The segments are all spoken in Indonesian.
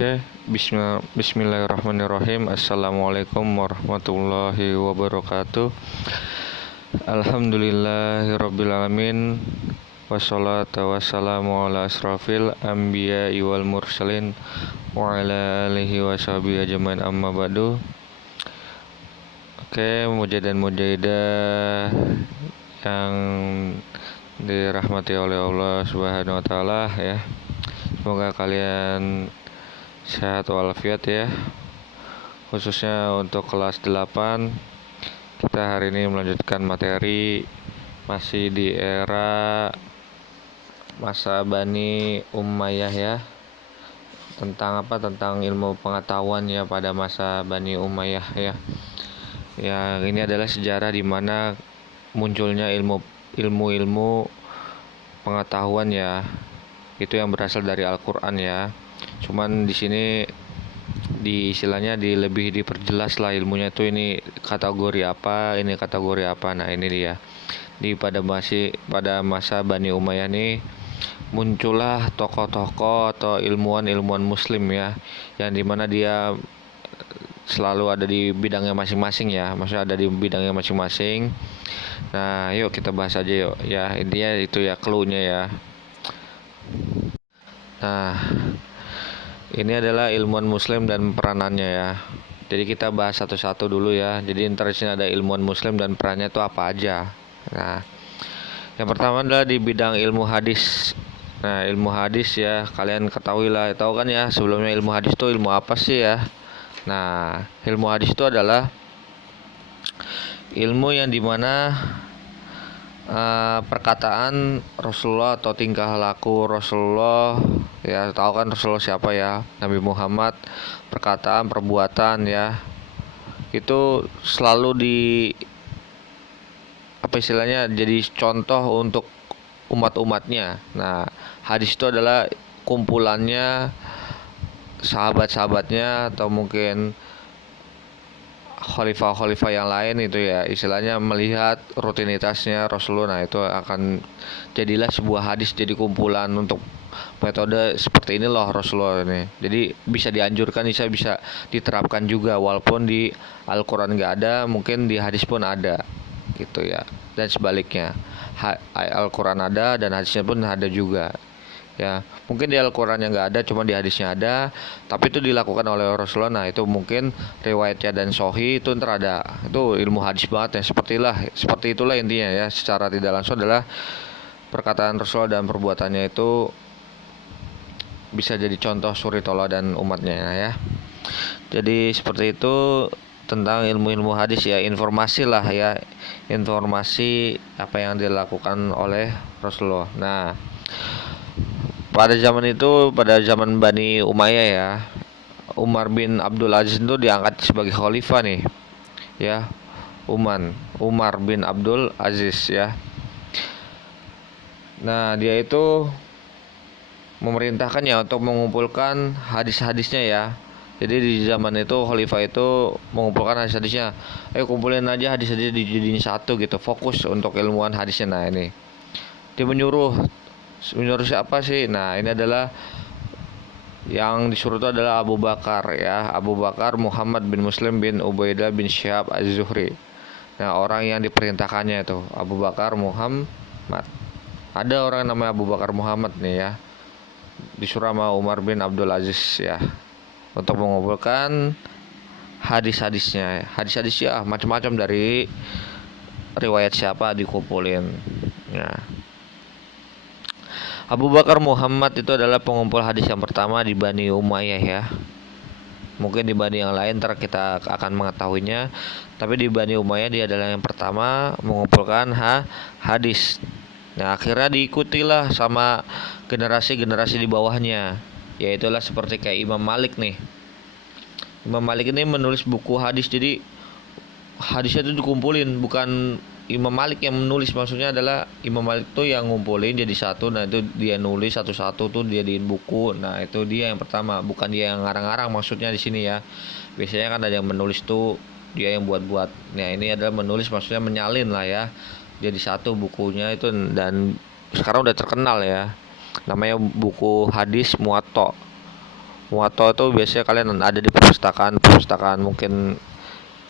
Oke, bismillahirrahmanirrahim. Assalamualaikum warahmatullahi wabarakatuh. Alhamdulillahirrabbilalamin. Wassalatu wassalamu ala asrafil anbiya'i wal mursalin wa ala alihi wa sahbihi ajmain amma ba'du. Oke, mujahid dan mujahidah yang dirahmati oleh Allah Subhanahu wa taala ya. Semoga kalian sehat walafiat ya. Khususnya untuk kelas 8, kita hari ini melanjutkan materi masih di era masa Bani Umayyah ya. Tentang ilmu pengetahuan ya pada masa Bani Umayyah ya. Yang ini adalah sejarah di mana munculnya ilmu pengetahuan ya. Itu yang berasal dari Al-Qur'an ya. Cuman di sini istilahnya lebih diperjelas lah ilmunya itu, ini kategori apa, ini kategori apa. Nah, ini dia. Pada masa Bani Umayyah nih muncullah tokoh-tokoh atau ilmuwan muslim ya, yang dimana dia selalu ada di bidangnya masing-masing ya, maksudnya ada di bidangnya masing-masing. Nah, yuk kita bahas aja yuk ya, intinya itu ya, clue-nya ya. Nah, ini adalah ilmuwan muslim dan peranannya ya. Jadi kita bahas satu-satu dulu ya. Jadi ntar di sini ada ilmuwan muslim dan perannya itu apa aja. Nah, yang pertama adalah di bidang ilmu hadis. Nah, ilmu hadis ya, kalian ketahui lah, tahu kan ya sebelumnya ilmu hadis itu ilmu apa sih ya. Nah, ilmu hadis itu adalah ilmu yang dimana perkataan Rasulullah atau tingkah laku Rasulullah ya, tahu kan Rasulullah siapa ya, Nabi Muhammad, perkataan perbuatan ya, itu selalu jadi contoh untuk umatnya. Nah, hadis itu adalah kumpulannya sahabat-sahabatnya atau mungkin khalifah-khalifah yang lain itu ya, istilahnya melihat rutinitasnya Rasulullah. Nah, itu akan jadilah sebuah hadis, jadi kumpulan untuk metode seperti ini loh Rasulullah ini. Jadi bisa dianjurkan, bisa diterapkan juga, walaupun di Al-Quran nggak ada, mungkin di hadis pun ada gitu ya, dan sebaliknya. Al-Quran ada dan hadisnya pun ada juga ya. Mungkin di Al-Quran yang nggak ada, cuma di hadisnya ada, tapi itu dilakukan oleh Rasulullah. Nah, itu mungkin riwayatnya dan sahih itu ntar ada. Itu ilmu hadis banget ya. Seperti itulah intinya ya, secara tidak langsung adalah perkataan Rasulullah dan perbuatannya itu bisa jadi contoh suri dan umatnya ya. Jadi seperti itu tentang ilmu hadis ya, informasi lah ya, informasi apa yang dilakukan oleh Rasulullah. Nah, pada zaman Bani Umayyah ya, Umar bin Abdul Aziz itu diangkat sebagai khalifah nih ya. Umar bin Abdul Aziz ya. Nah, dia itu memerintahkannya untuk mengumpulkan hadis-hadisnya ya. Jadi di zaman itu khalifah itu mengumpulkan hadis-hadisnya. Kumpulin aja hadis-hadisnya dijadiin satu gitu, fokus untuk ilmuwan hadisnya. Nah, ini dia menyuruh siapa sih? Nah, ini adalah yang disuruh itu adalah Abu Bakar ya. Abu Bakar Muhammad bin Muslim bin Ubaidah bin Syihab Az-Zuhri. Nah, orang yang diperintahkannya itu Abu Bakar Muhammad. Ada orang namanya Abu Bakar Muhammad nih ya, disuruh sama Umar bin Abdul Aziz ya, untuk mengumpulkan hadis-hadisnya. Hadis-hadisnya macam-macam, dari riwayat siapa dikumpulin. Nah, Abu Bakar Muhammad itu adalah pengumpul hadis yang pertama di Bani Umayyah ya. Mungkin di Bani yang lain ntar kita akan mengetahuinya, tapi di Bani Umayyah dia adalah yang pertama mengumpulkan hadis. Nah, akhirnya diikutilah sama generasi-generasi di bawahnya, yaitulah seperti kayak Imam Malik nih. Imam Malik ini menulis buku hadis, jadi hadisnya itu dikumpulin, bukan Imam Malik yang menulis, maksudnya adalah Imam Malik tuh yang ngumpulin jadi satu. Nah, itu dia nulis satu-satu tuh dia dijadiin buku. Nah, itu dia yang pertama, bukan dia yang ngarang-ngarang maksudnya di sini ya. Biasanya kan ada yang menulis tuh dia yang buat-buat. Nah, ini adalah menulis, maksudnya menyalin lah ya, jadi satu bukunya itu. Dan sekarang udah terkenal ya, namanya buku hadis Muwatta. Muwatta itu biasanya kalian ada di perpustakaan mungkin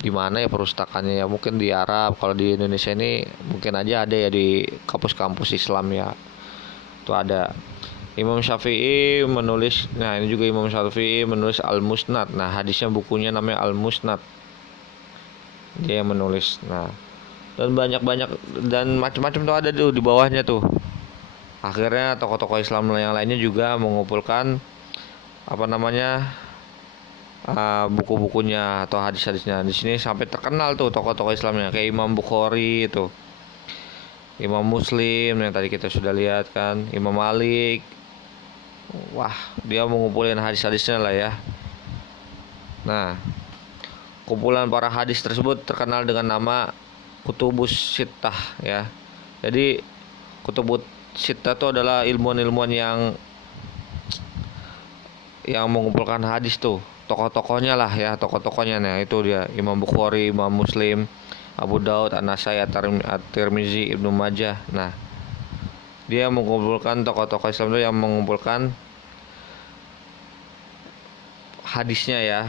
di mana ya perpustakaannya ya, mungkin di Arab. Kalau di Indonesia ini mungkin aja ada ya di kampus-kampus Islam ya, itu ada. Imam Syafi'i menulis, nah ini juga Imam Syafi'i menulis Al-Musnad. Nah hadisnya bukunya namanya Al-Musnad, dia yang menulis. Nah dan banyak-banyak dan macam-macam tuh ada tuh di bawahnya tuh. Akhirnya tokoh-tokoh Islam yang lainnya juga mengumpulkan apa namanya buku-bukunya atau hadis-hadisnya. Di sini sampai terkenal tuh tokoh-tokoh Islamnya kayak Imam Bukhari itu, Imam Muslim yang tadi kita sudah lihat kan, Imam Malik. Wah, dia mengumpulkan hadis-hadisnya lah ya. Nah, kumpulan para hadis tersebut terkenal dengan nama Kutubus Sittah ya. Jadi Kutubus Sittah itu adalah ilmuwan-ilmuwan yang mengumpulkan hadis tuh, tokoh-tokohnya lah ya, tokoh-tokohnya. Nah itu dia Imam Bukhari, Imam Muslim, Abu Daud, An-Nasai, At-Tirmizi, Ibnu Majah. Nah dia mengumpulkan tokoh-tokoh Islam itu yang mengumpulkan hadisnya ya.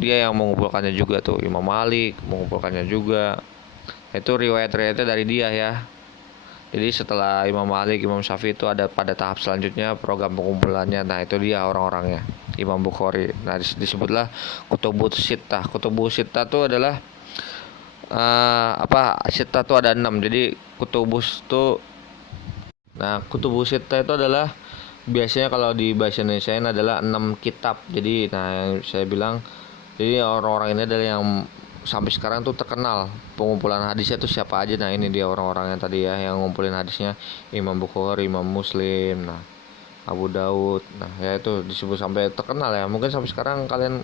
Dia yang mengumpulkannya juga tuh, Imam Malik mengumpulkannya juga. Itu riwayat-riwayatnya dari dia ya. Jadi setelah Imam Malik, Imam Syafi'i itu ada pada tahap selanjutnya program pengumpulannya. Nah itu dia orang-orangnya, Imam Bukhari. Nah disebutlah Kutubus Sittah. Kutubus Sittah itu adalah Sittah itu ada 6. Jadi Kutubus itu, nah Kutubus Sittah itu adalah biasanya kalau di bahasa Indonesia ini adalah 6 kitab. Jadi nah yang saya bilang, jadi orang-orang ini adalah yang sampai sekarang tuh terkenal pengumpulan hadisnya tuh siapa aja. Nah ini dia orang-orang yang tadi ya yang ngumpulin hadisnya, Imam Bukhari, Imam Muslim, nah Abu Daud. Nah ya itu disebut sampai terkenal ya, mungkin sampai sekarang kalian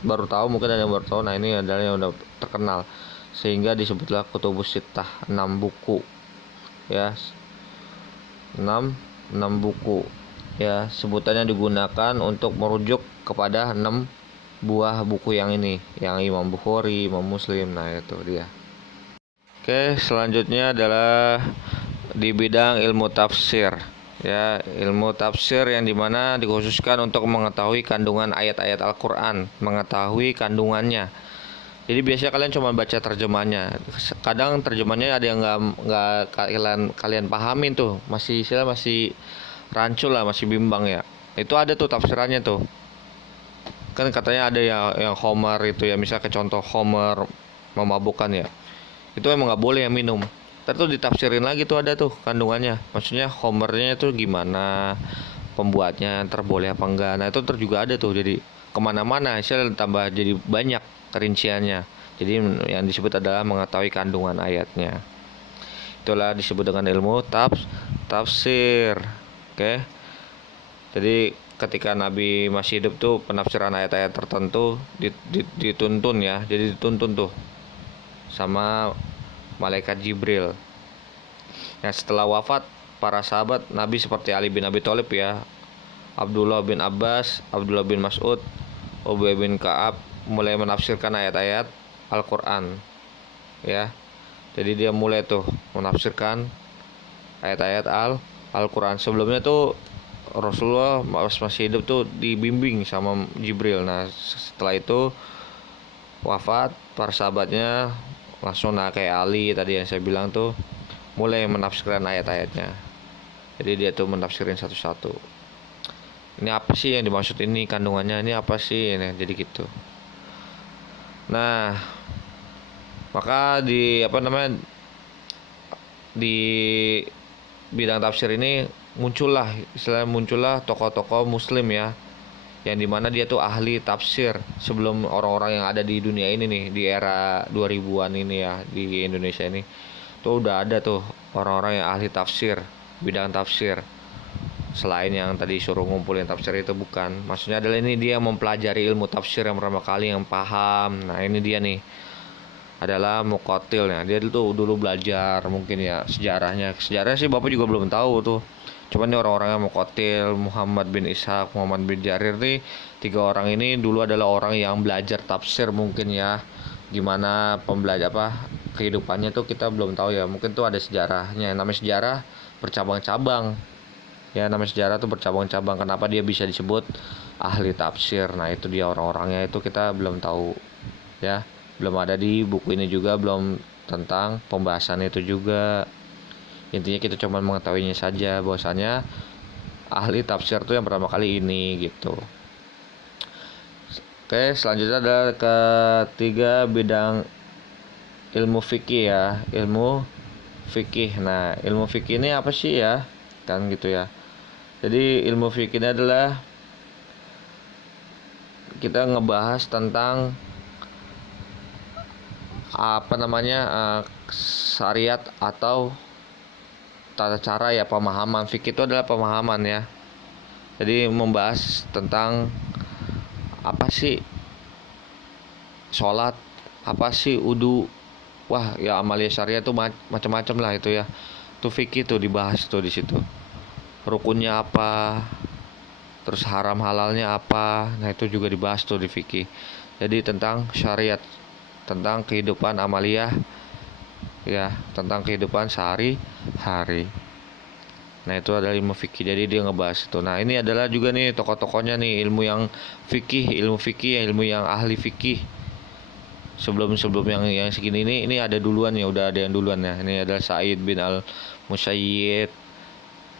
baru tahu, mungkin ada yang baru tahu. Nah ini adalah yang udah terkenal sehingga disebutlah Kutubus Sittah, 6 buku ya, 6 buku ya. Sebutannya digunakan untuk merujuk kepada 6 buah buku yang ini, yang Imam Bukhari, Imam Muslim. Nah itu dia. Oke, selanjutnya adalah di bidang ilmu tafsir ya, ilmu tafsir yang dimana dikhususkan untuk mengetahui kandungan ayat-ayat Al-Quran, mengetahui kandungannya. Jadi biasanya kalian cuma baca terjemahnya, kadang terjemahnya ada yang nggak kalian pahamin tuh, masih rancu lah, masih bimbang ya. Itu ada tuh tafsirannya tuh. Kan katanya ada yang Homer itu ya, misalnya ke contoh Homer memabukkan ya, itu emang nggak boleh yang minum. Terus tuh ditafsirin lagi tuh, ada tuh kandungannya, maksudnya Homernya itu gimana, pembuatnya terboleh apa enggak. Nah itu juga ada tuh, jadi kemana-mana hasil tambah jadi banyak kerinciannya. Jadi yang disebut adalah mengetahui kandungan ayatnya. Itulah disebut dengan ilmu tafsir. Oke. Jadi ketika Nabi masih hidup tuh penafsiran ayat-ayat tertentu dituntun ya. Jadi dituntun tuh sama malaikat Jibril. Nah setelah wafat para sahabat Nabi seperti Ali bin Abi Thalib ya, Abdullah bin Abbas, Abdullah bin Mas'ud, Ubay bin Ka'ab mulai menafsirkan ayat-ayat Al-Quran ya. Jadi dia mulai tuh menafsirkan ayat-ayat Al-Quran. Sebelumnya tuh Rasulullah masih hidup tuh dibimbing sama Jibril. Nah setelah itu wafat para sahabatnya langsung, nah kayak Ali tadi yang saya bilang tuh mulai menafsirkan ayat-ayatnya. Jadi dia tuh menafsirin satu-satu. Ini apa sih yang dimaksud ini, kandungannya ini apa sih ini, jadi gitu. Nah maka di di bidang tafsir ini muncullah tokoh-tokoh muslim ya, yang dimana dia tuh ahli tafsir sebelum orang-orang yang ada di dunia ini nih, di era 2000-an ini ya, di Indonesia ini tuh udah ada tuh orang-orang yang ahli tafsir, bidang tafsir. Selain yang tadi suruh ngumpulin tafsir itu, bukan, maksudnya adalah ini dia mempelajari ilmu tafsir yang pertama kali, yang paham. Nah ini dia nih adalah Muqatil ya. Dia tuh dulu belajar mungkin ya sejarahnya sih bapak juga belum tahu tuh. Cuman nih orang-orangnya Muqatil, Muhammad bin Ishaq, Muhammad bin Jarir nih, 3 orang ini dulu adalah orang yang belajar tafsir mungkin ya. Gimana kehidupannya tuh kita belum tahu ya. Mungkin tuh ada sejarahnya. Namanya sejarah bercabang-cabang. Ya, namanya sejarah tuh bercabang-cabang. Kenapa dia bisa disebut ahli tafsir? Nah, itu dia orang-orangnya, itu kita belum tahu ya. Belum ada di buku ini juga, belum tentang pembahasan itu juga. Intinya kita cuma mengetahuinya saja bahwasanya ahli tafsir tuh yang pertama kali ini gitu. Oke, selanjutnya ada ketiga, bidang ilmu fikih ya, ilmu fikih. Nah, ilmu fikih ini apa sih ya? Kan gitu ya. Jadi ilmu fikih ini adalah kita ngebahas tentang syariat atau tata cara ya, pemahaman. Fikih itu adalah pemahaman ya. Jadi membahas tentang apa sih sholat, apa sih wudu. Wah, ya amalia syariah tuh macam-macam lah itu ya. Tuh fikih tuh dibahas tuh di situ. Rukunnya apa, terus haram halalnya apa. Nah, itu juga dibahas tuh di fikih. Jadi tentang syariat, tentang kehidupan amalia ya, tentang kehidupan sehari-hari. Nah, itu adalah ilmu fikih. Jadi dia ngebahas itu. Nah, ini adalah juga nih tokoh-tokohnya nih, ilmu fikih, ilmu yang ahli fikih. Sebelum yang segini ini ada duluan ya, udah ada yang duluan ya. Ini adalah Sa'id bin al-Musayyib,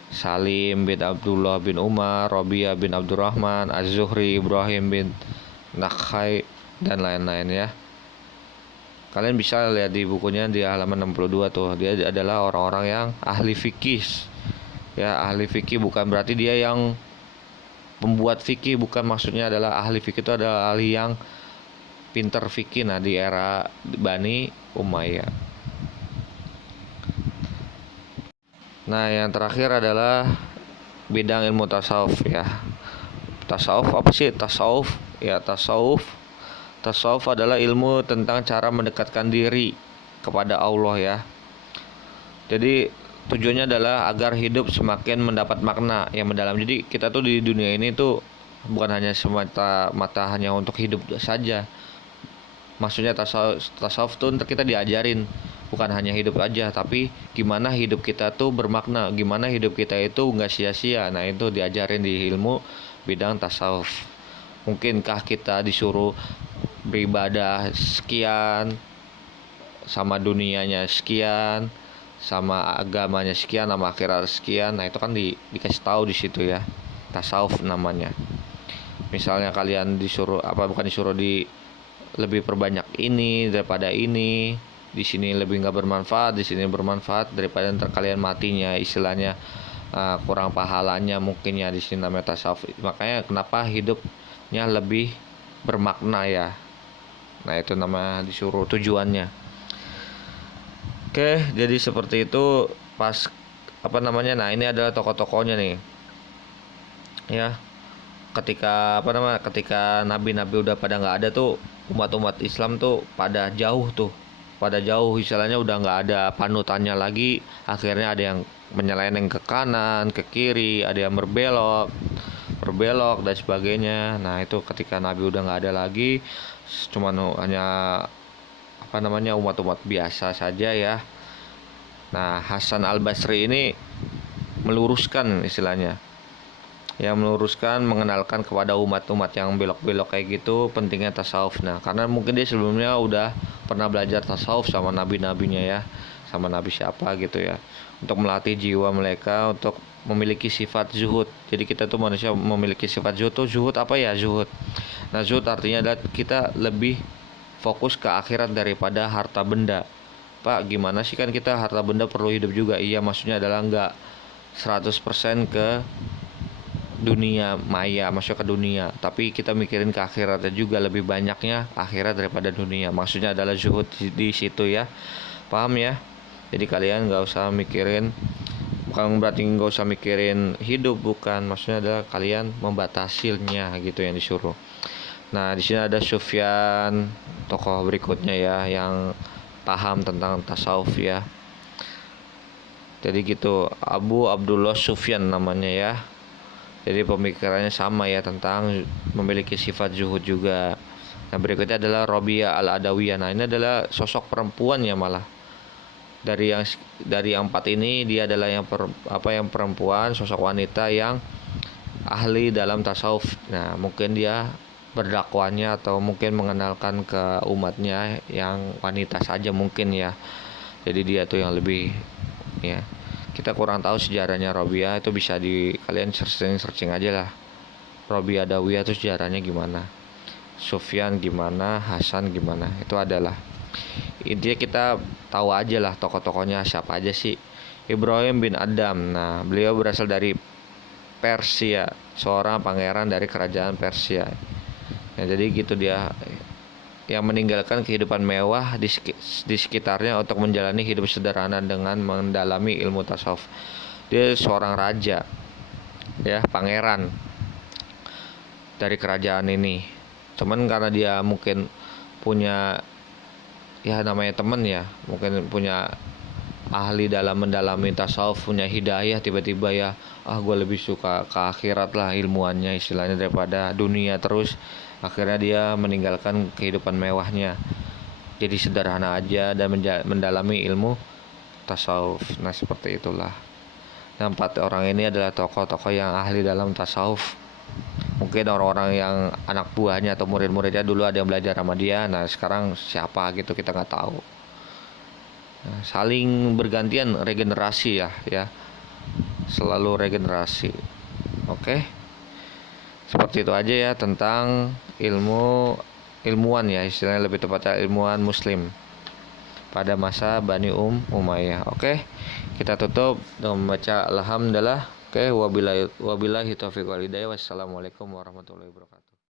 Salim bin Abdullah bin Umar, Rabi'ah bin Abdurrahman, Az-Zuhri, Ibrahim bin Nakhai, dan lain-lain ya. Kalian bisa lihat di bukunya di halaman 62 tuh. Dia adalah orang-orang yang ahli fikih. Ya, ahli fikih bukan berarti dia yang pembuat fikih, bukan. Maksudnya adalah ahli fikih itu adalah ahli yang pinter fikih. Nah, di era Bani Umayyah. Nah, yang terakhir adalah bidang ilmu tasawuf ya. Tasawuf apa sih? Tasawuf adalah ilmu tentang cara mendekatkan diri kepada Allah ya. Jadi tujuannya adalah agar hidup semakin mendapat makna yang mendalam. Jadi kita tuh di dunia ini tuh bukan hanya semata-mata hanya untuk hidup saja. Maksudnya tasawuf tuh kita diajarin bukan hanya hidup aja, tapi gimana hidup kita tuh bermakna, gimana hidup kita itu nggak sia-sia. Nah, itu diajarin di ilmu bidang tasawuf. Mungkinkah kita disuruh beribadah sekian, sama dunianya sekian, sama agamanya sekian, sama akhirat sekian. Nah, itu kan dikasih tahu di situ ya. Tasawuf namanya. Misalnya kalian disuruh lebih perbanyak ini daripada ini, di sini lebih nggak bermanfaat, di sini bermanfaat, daripada ntar kalian matinya istilahnya kurang pahalanya mungkin ya. Di sini namanya tasawuf. Makanya kenapa hidupnya lebih bermakna ya. Nah, itu nama disuruh tujuannya. Oke, jadi seperti itu pas Nah, ini adalah tokoh-tokohnya nih. Ya. Ketika nabi-nabi udah pada nggak ada tuh, umat-umat Islam tuh pada jauh istilahnya, udah nggak ada panutannya lagi. Akhirnya ada yang menyeleweng ke kanan, ke kiri, ada yang berbelok dan sebagainya. Nah, itu ketika nabi udah nggak ada lagi, cuma hanya umat-umat biasa saja ya. Nah, Hasan al-Basri ini meluruskan istilahnya, mengenalkan kepada umat-umat yang belok-belok kayak gitu pentingnya tasawuf. Nah, karena mungkin dia sebelumnya udah pernah belajar tasawuf sama nabi-nabinya ya, sama nabi siapa gitu ya, untuk melatih jiwa mereka untuk memiliki sifat zuhud. Jadi kita tuh manusia memiliki sifat zuhud tuh. Zuhud apa ya? Zuhud. Nah, zuhud artinya adalah kita lebih fokus ke akhirat daripada harta benda. Pak, gimana sih, kan kita harta benda perlu hidup juga. Iya, maksudnya adalah enggak 100% ke dunia maya, masuk ke dunia, tapi kita mikirin ke akhiratnya juga, lebih banyaknya akhirat daripada dunia. Maksudnya adalah zuhud di situ ya, paham ya? Jadi kalian nggak usah mikirin, bukan berarti nggak usah mikirin hidup, bukan. Maksudnya adalah kalian membatasinya gitu yang disuruh. Nah, di sini ada Sufyan, tokoh berikutnya ya, yang paham tentang tasawuf ya. Jadi gitu, Abu Abdullah Sufyan namanya ya. Jadi pemikirannya sama ya, tentang memiliki sifat zuhud juga. Nah, berikutnya adalah Rabi'ah al-Adawiyah. Nah, ini adalah sosok perempuan ya malah. Dari yang 4 ini dia adalah yang perempuan, sosok wanita yang ahli dalam tasawuf. Nah, mungkin dia berdakwanya atau mungkin mengenalkan ke umatnya yang wanita saja mungkin ya. Jadi dia tuh yang lebih ya. Kita kurang tahu sejarahnya Robiah, itu bisa kalian searching aja lah. Robiah Adawiyah itu sejarahnya gimana. Sufyan gimana, Hasan gimana, itu adalah intinya kita tahu aja lah tokoh-tokohnya siapa aja sih. Ibrahim bin Adham, nah beliau berasal dari Persia, seorang pangeran dari kerajaan Persia. Nah, jadi gitu dia yang meninggalkan kehidupan mewah di sekitarnya untuk menjalani hidup sederhana dengan mendalami ilmu tasawuf. Dia seorang raja, ya pangeran dari kerajaan ini. Cuman karena dia mungkin punya ya namanya temen ya, mungkin punya ahli dalam mendalami tasawuf, punya hidayah, tiba-tiba ya gue lebih suka ke akhirat lah ilmuannya istilahnya daripada dunia terus. Akhirnya dia meninggalkan kehidupan mewahnya, jadi sederhana aja dan mendalami ilmu tasawuf. Nah seperti itulah. Nah 4 orang ini adalah tokoh-tokoh yang ahli dalam tasawuf. Mungkin orang-orang yang anak buahnya atau murid-muridnya dulu ada yang belajar sama dia. Nah sekarang siapa gitu kita nggak tahu. Nah, saling bergantian, regenerasi ya selalu regenerasi. Oke, seperti itu aja ya tentang ilmuwan ya, istilahnya lebih tepatnya ilmuwan muslim pada masa Bani Umayyah. Oke, kita tutup dengan membaca alhamdulillah. Oke, wabillahi taufiq wal hidayah. Wassalamualaikum warahmatullahi wabarakatuh.